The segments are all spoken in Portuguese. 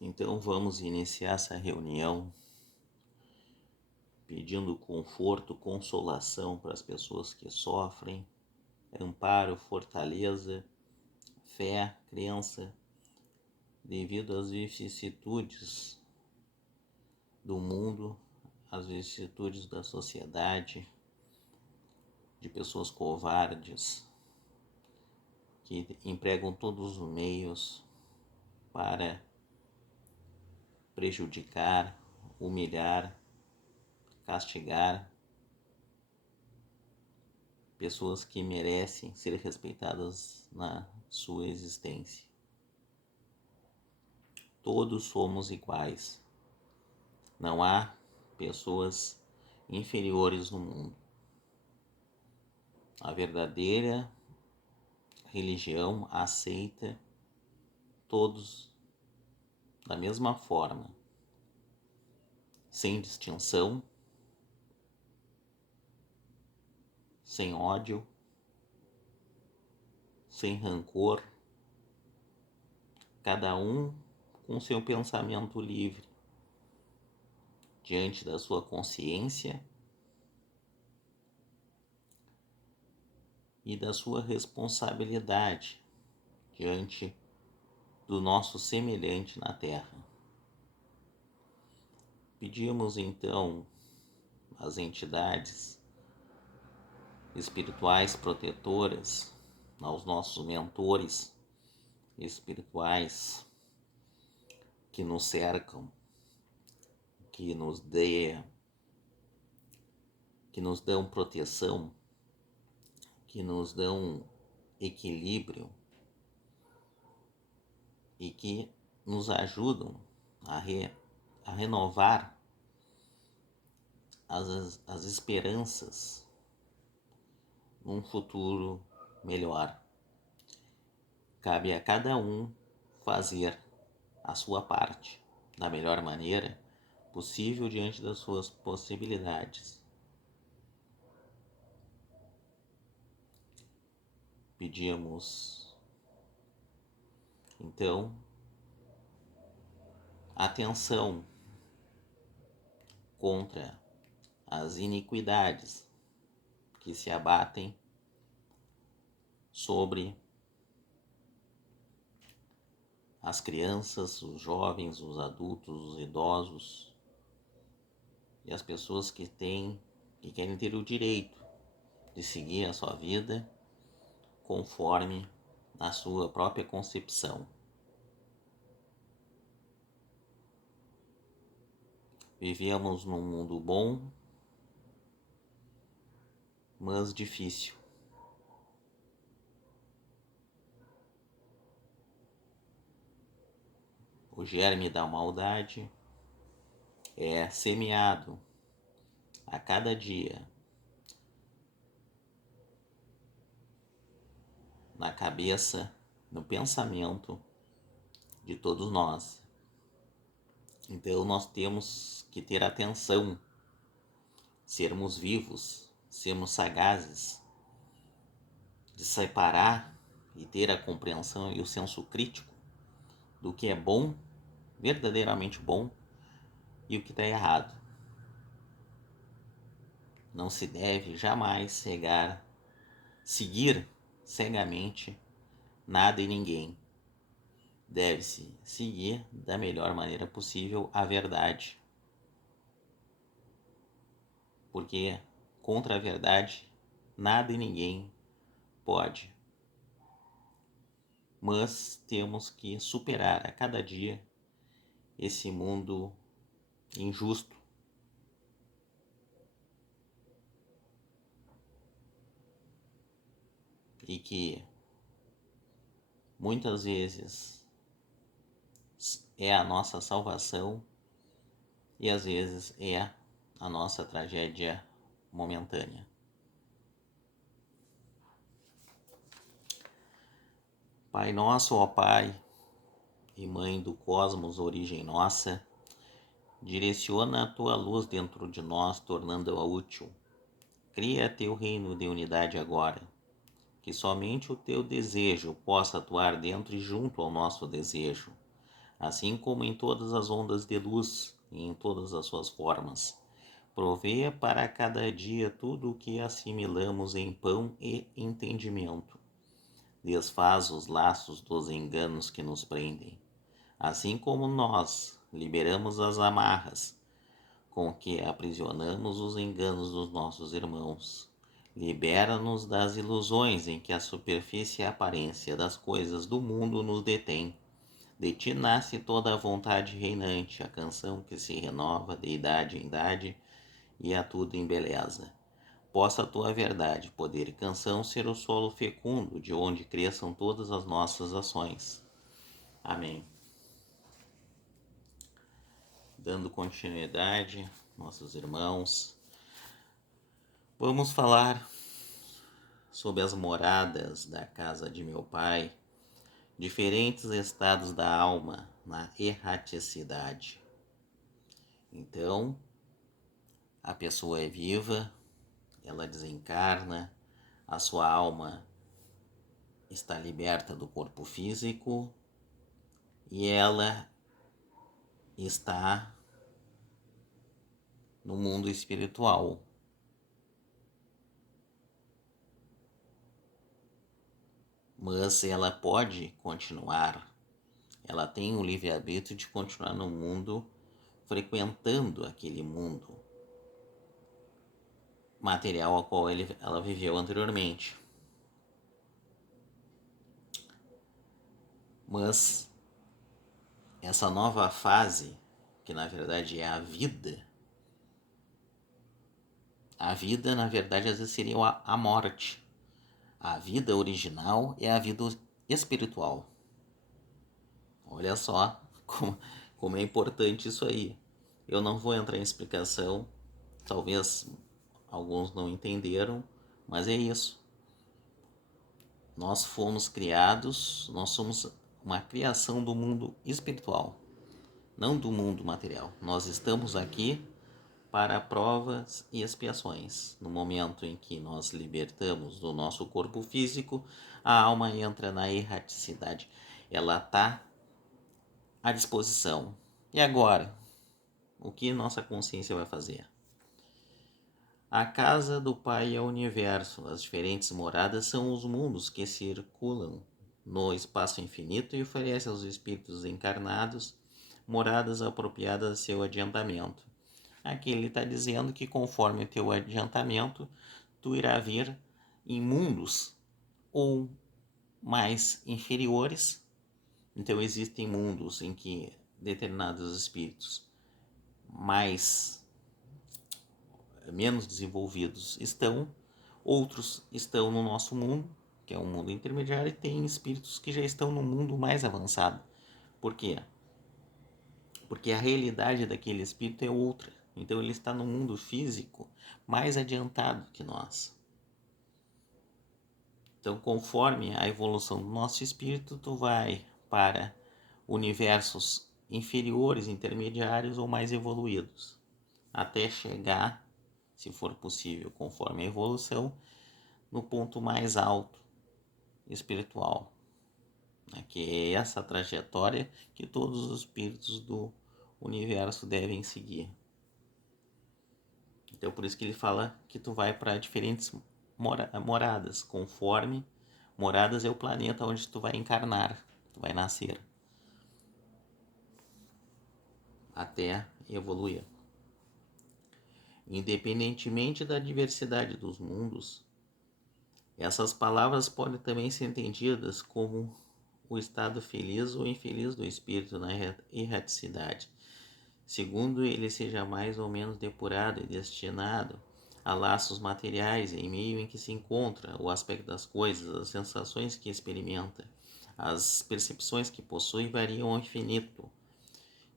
Então vamos iniciar essa reunião pedindo conforto, consolação para as pessoas que sofrem, amparo, fortaleza, fé, crença, devido às vicissitudes do mundo, às vicissitudes da sociedade, de pessoas covardes que empregam todos os meios para prejudicar, humilhar, castigar pessoas que merecem ser respeitadas na sua existência. Todos somos iguais. Não há pessoas inferiores no mundo. A verdadeira religião aceita todos da mesma forma, sem distinção, sem ódio, sem rancor, cada um com seu pensamento livre, diante da sua consciência e da sua responsabilidade diante do nosso semelhante na Terra. Pedimos então às entidades espirituais protetoras, aos nossos mentores espirituais que nos cercam, que nos dão proteção, que nos dão equilíbrio e que nos ajudam a renovar as esperanças num futuro melhor. Cabe a cada um fazer a sua parte da melhor maneira possível diante das suas possibilidades. Pedimos então atenção contra as iniquidades que se abatem sobre as crianças, os jovens, os adultos, os idosos e as pessoas que querem ter o direito de seguir a sua vida conforme a sua própria concepção. Vivemos num mundo bom, mas difícil. O germe da maldade é semeado a cada dia na cabeça, no pensamento de todos nós. Então nós temos que ter atenção, sermos vivos, sermos sagazes, de separar e ter a compreensão e o senso crítico do que é bom, verdadeiramente bom, e o que está errado. Não se deve jamais seguir cegamente nada e ninguém. Deve-se seguir da melhor maneira possível a verdade. Porque contra a verdade nada e ninguém pode. Mas temos que superar a cada dia esse mundo injusto e que muitas vezes é a nossa salvação e às vezes é a nossa tragédia momentânea. Pai nosso, ó Pai e Mãe do cosmos, origem nossa, direciona a tua luz dentro de nós, tornando-a útil. Cria teu reino de unidade agora, que somente o teu desejo possa atuar dentro e junto ao nosso desejo, assim como em todas as ondas de luz e em todas as suas formas. Provê para cada dia tudo o que assimilamos em pão e entendimento. Desfaz os laços dos enganos que nos prendem, assim como nós liberamos as amarras com que aprisionamos os enganos dos nossos irmãos. Libera-nos das ilusões em que a superfície e a aparência das coisas do mundo nos detém. De ti nasce toda a vontade reinante, a canção que se renova de idade em idade e a tudo embeleza. Possa a tua verdade, poder e canção ser o solo fecundo de onde cresçam todas as nossas ações. Amém. Dando continuidade, nossos irmãos, vamos falar sobre as moradas da casa de meu Pai, diferentes estados da alma na erraticidade. Então, a pessoa é viva, ela desencarna, a sua alma está liberta do corpo físico e ela está no mundo espiritual. Mas ela pode continuar, ela tem o livre-arbítrio de continuar no mundo, frequentando aquele mundo material ao qual ela viveu anteriormente. Mas essa nova fase, que na verdade é a vida na verdade às vezes seria a morte. A vida original é a vida espiritual. Olha só como é importante isso aí. Eu não vou entrar em explicação, talvez alguns não entenderam, mas é isso. Nós fomos criados, nós somos uma criação do mundo espiritual, não do mundo material. Nós estamos aqui para provas e expiações. No momento em que nós libertamos do nosso corpo físico, a alma entra na erraticidade. Ela está à disposição. E agora? O que nossa consciência vai fazer? A casa do Pai é o universo. As diferentes moradas são os mundos que circulam no espaço infinito e oferecem aos espíritos encarnados moradas apropriadas a seu adiantamento. Aqui ele está dizendo que conforme o teu adiantamento, tu irá vir em mundos ou mais inferiores. Então existem mundos em que determinados espíritos menos desenvolvidos estão, outros estão no nosso mundo, que é um mundo intermediário, e tem espíritos que já estão no mundo mais avançado. Por quê? Porque a realidade daquele espírito é outra. Então ele está no mundo físico mais adiantado que nós. Então, conforme a evolução do nosso espírito, tu vai para universos inferiores, intermediários ou mais evoluídos, até chegar, se for possível, conforme a evolução, no ponto mais alto espiritual, né? Que é essa trajetória que todos os espíritos do universo devem seguir. Então, por isso que ele fala que tu vai para diferentes moradas, conforme moradas é o planeta onde tu vai encarnar, tu vai nascer, até evoluir. Independentemente da diversidade dos mundos, essas palavras podem também ser entendidas como o estado feliz ou infeliz do espírito na erraticidade, segundo ele seja mais ou menos depurado e destinado a laços materiais em meio em que se encontra o aspecto das coisas, as sensações que experimenta, as percepções que possui variam ao infinito.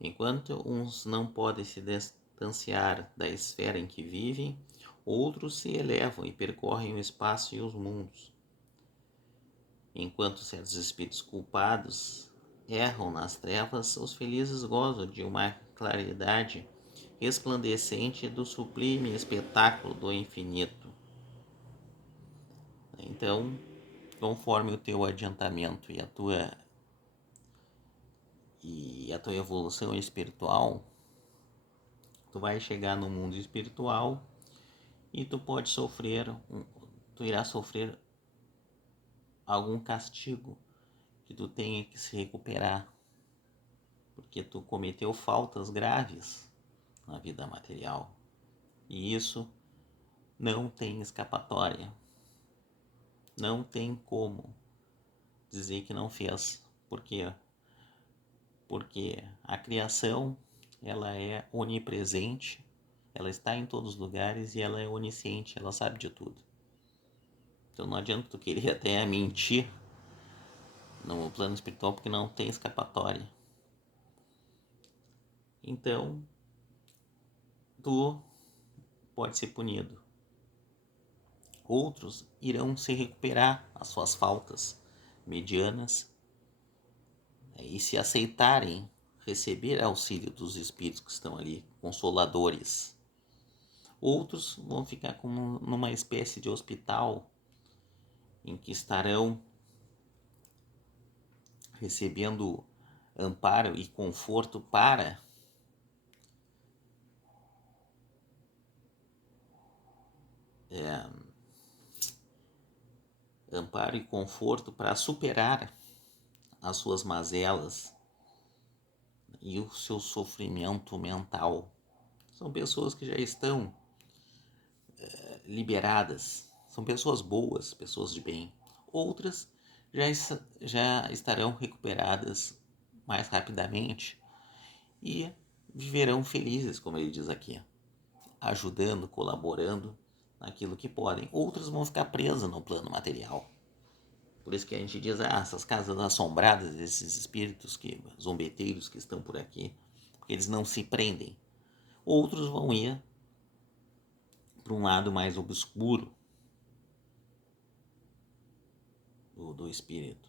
Enquanto uns não podem se distanciar da esfera em que vivem, outros se elevam e percorrem o espaço e os mundos. Enquanto certos espíritos culpados erram nas trevas, os felizes gozam de uma claridade resplandecente do sublime espetáculo do infinito. Então, conforme o teu adiantamento e e a tua evolução espiritual, tu vai chegar no mundo espiritual e tu irá sofrer algum castigo que tu tenha que se recuperar, porque tu cometeu faltas graves na vida material. E isso não tem escapatória. Não tem como dizer que não fez. Por quê? Porque a criação, ela é onipresente, ela está em todos os lugares e ela é onisciente, ela sabe de tudo. Então não adianta tu querer até mentir no plano espiritual, porque não tem escapatória. Então, tu pode ser punido. Outros irão se recuperar as suas faltas medianas e se aceitarem receber auxílio dos espíritos que estão ali, consoladores. Outros vão ficar como numa espécie de hospital em que estarão recebendo amparo e conforto para superar as suas mazelas e o seu sofrimento mental. São pessoas que já estão liberadas, são pessoas boas, pessoas de bem. Outras já estarão recuperadas mais rapidamente e viverão felizes, como ele diz aqui, ajudando, colaborando naquilo que podem. Outras vão ficar presas no plano material. Por isso que a gente diz, essas casas assombradas, esses espíritos zombeteiros que estão por aqui, porque eles não se prendem. Outros vão ir para um lado mais obscuro do espírito.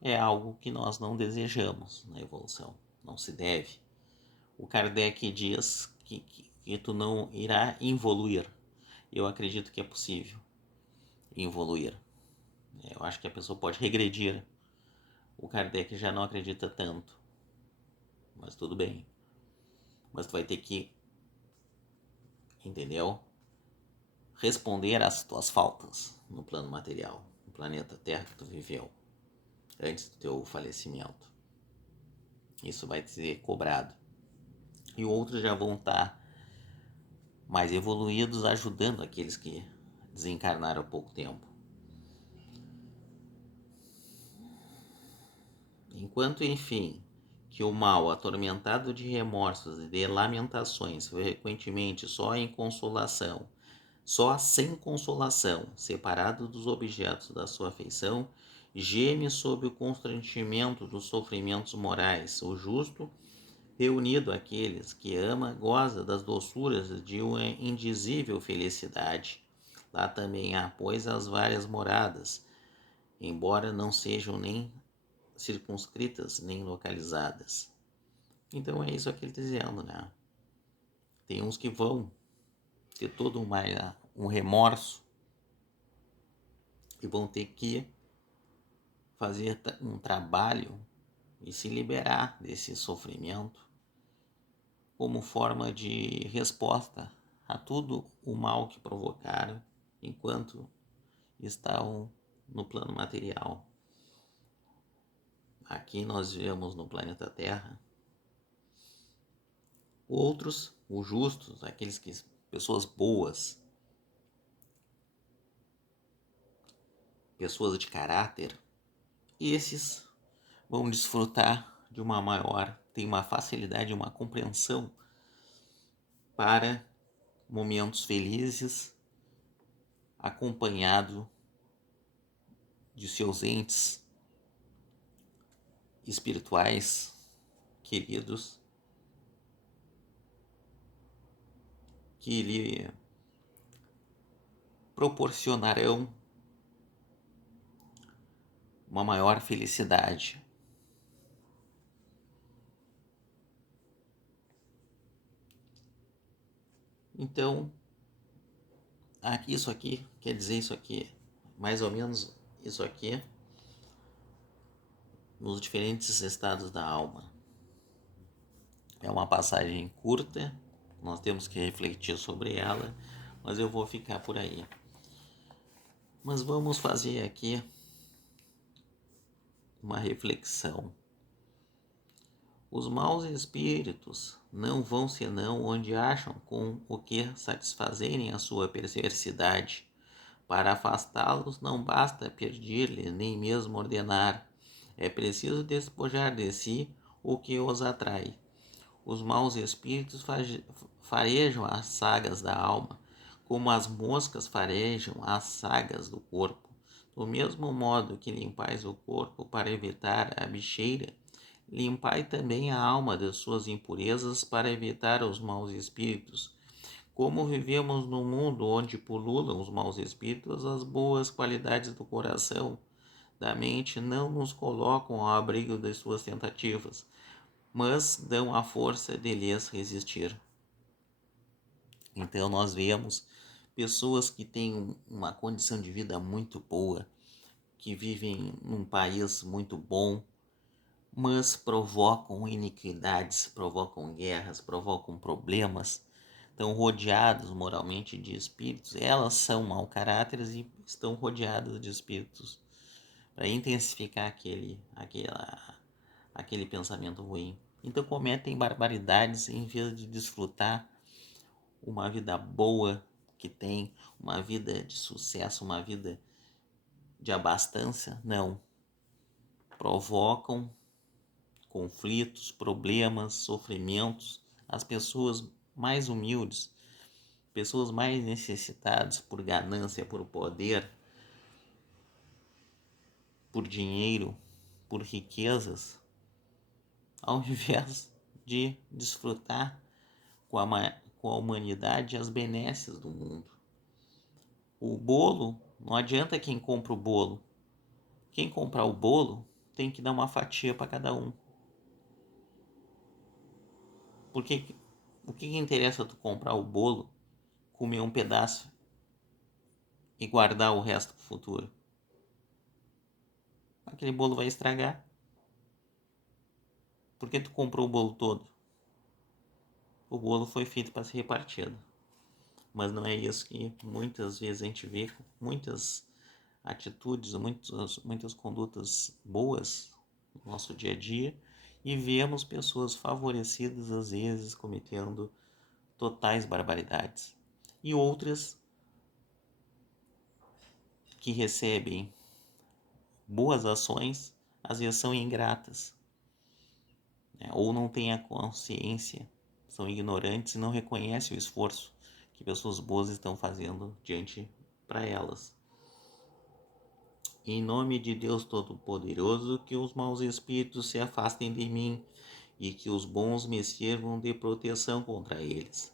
É algo que nós não desejamos na evolução, não se deve. O Kardec diz que tu não irá evoluir. Eu acredito que é possível evoluir. Eu acho que a pessoa pode regredir. O Kardec já não acredita tanto, mas tudo bem. Mas tu vai ter que, entendeu? Responder às tuas faltas no plano material, no planeta Terra que tu viveu antes do teu falecimento. Isso vai ser cobrado. E outros já vão estar mais evoluídos, ajudando aqueles que desencarnaram há pouco tempo. Enquanto, enfim, que o mal, atormentado de remorsos e de lamentações, frequentemente só sem consolação, separado dos objetos da sua afeição, geme sob o constrangimento dos sofrimentos morais. O justo, reunido àqueles que ama, goza das doçuras de uma indizível felicidade. Lá também há, pois, as várias moradas, embora não sejam nem circunscritas nem localizadas. Então é isso que ele está dizendo, né? Tem uns que vão ter todo um remorso e vão ter que fazer um trabalho e se liberar desse sofrimento como forma de resposta a tudo o mal que provocaram enquanto estavam no plano material. Aqui nós vivemos no planeta Terra. Outros, os justos, pessoas boas, pessoas de caráter, esses vão desfrutar de tem uma facilidade, uma compreensão para momentos felizes, acompanhado de seus entes espirituais queridos, que lhe proporcionarão uma maior felicidade. Então, isso aqui quer dizer isso aqui, mais ou menos isso aqui, nos diferentes estados da alma. É uma passagem curta, nós temos que refletir sobre ela, mas eu vou ficar por aí. Mas vamos fazer aqui uma reflexão. Os maus espíritos não vão senão onde acham com o que satisfazerem a sua perversidade. Para afastá-los não basta pedir-lhe, nem mesmo ordenar. É preciso despojar de si o que os atrai. Os maus espíritos farejam as sagas da alma, como as moscas farejam as sagas do corpo. Do mesmo modo que limpais o corpo para evitar a bicheira, limpai também a alma das suas impurezas para evitar os maus espíritos. Como vivemos num mundo onde pululam os maus espíritos, as boas qualidades do coração, da mente, não nos colocam ao abrigo das suas tentativas, mas dão a força de lhes resistir. Então nós vemos pessoas que têm uma condição de vida muito boa, que vivem num país muito bom, mas provocam iniquidades, provocam guerras, provocam problemas, estão rodeados moralmente de espíritos. Elas são mau caráteres e estão rodeadas de espíritos para intensificar aquele pensamento ruim. Então cometem barbaridades em vez de desfrutar uma vida boa que tem, uma vida de sucesso, uma vida de abastança. Não. Provocam conflitos, problemas, sofrimentos. As pessoas mais humildes, pessoas mais necessitadas por ganância, por poder, por dinheiro, por riquezas, ao invés de desfrutar com a humanidade as benesses do mundo. O bolo, não adianta quem compra o bolo. Quem comprar o bolo tem que dar uma fatia para cada um. Porque o que interessa tu comprar o bolo, comer um pedaço e guardar o resto para o futuro? Aquele bolo vai estragar. Por que tu comprou o bolo todo? O bolo foi feito para ser repartido. Mas não é isso que muitas vezes a gente vê, muitas atitudes, muitas condutas boas no nosso dia a dia, e vemos pessoas favorecidas às vezes cometendo totais barbaridades, e outras que recebem boas ações às vezes são ingratas, né? Ou não têm a consciência, são ignorantes e não reconhecem o esforço que pessoas boas estão fazendo diante para elas. Em nome de Deus Todo-Poderoso, que os maus espíritos se afastem de mim e que os bons me sirvam de proteção contra eles.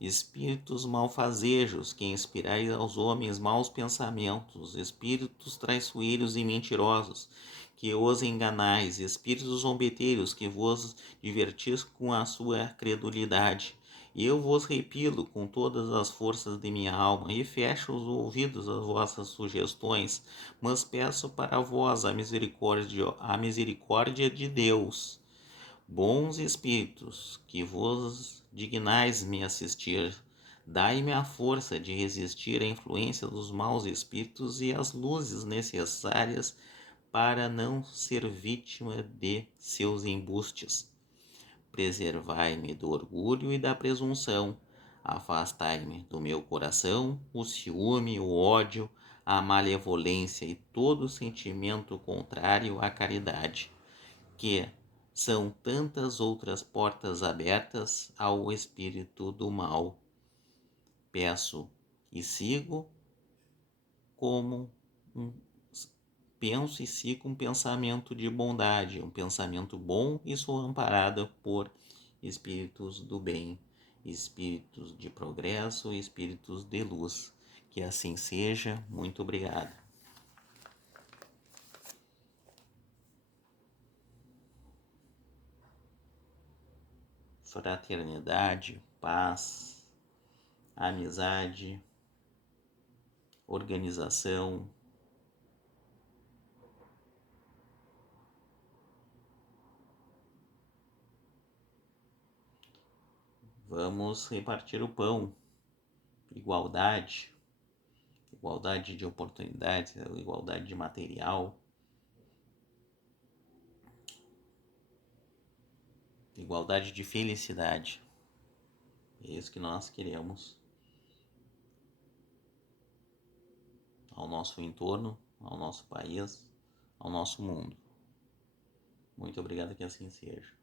Espíritos malfazejos, que inspirais aos homens maus pensamentos, espíritos traiçoeiros e mentirosos, que os enganais, espíritos zombeteiros, que vos divertis com a sua credulidade. Eu vos repilo com todas as forças de minha alma e fecho os ouvidos às vossas sugestões, mas peço para vós a misericórdia de Deus. Bons espíritos, que vos dignais me assistir, dai-me a força de resistir à influência dos maus espíritos e as luzes necessárias para não ser vítima de seus embustes. Preservai-me do orgulho e da presunção, afastai-me do meu coração o ciúme, o ódio, a malevolência e todo sentimento contrário à caridade, que são tantas outras portas abertas ao espírito do mal. Peço e sigo como penso e sigo um pensamento de bondade, um pensamento bom, e sou amparada por espíritos do bem, espíritos de progresso, espíritos de luz. Que assim seja. Muito obrigado. Fraternidade, paz, amizade, organização, Vamos repartir o pão. Igualdade. Igualdade de oportunidades, igualdade de material. Igualdade de felicidade. É isso que nós queremos ao nosso entorno, ao nosso país, ao nosso mundo. Muito obrigado, que assim seja.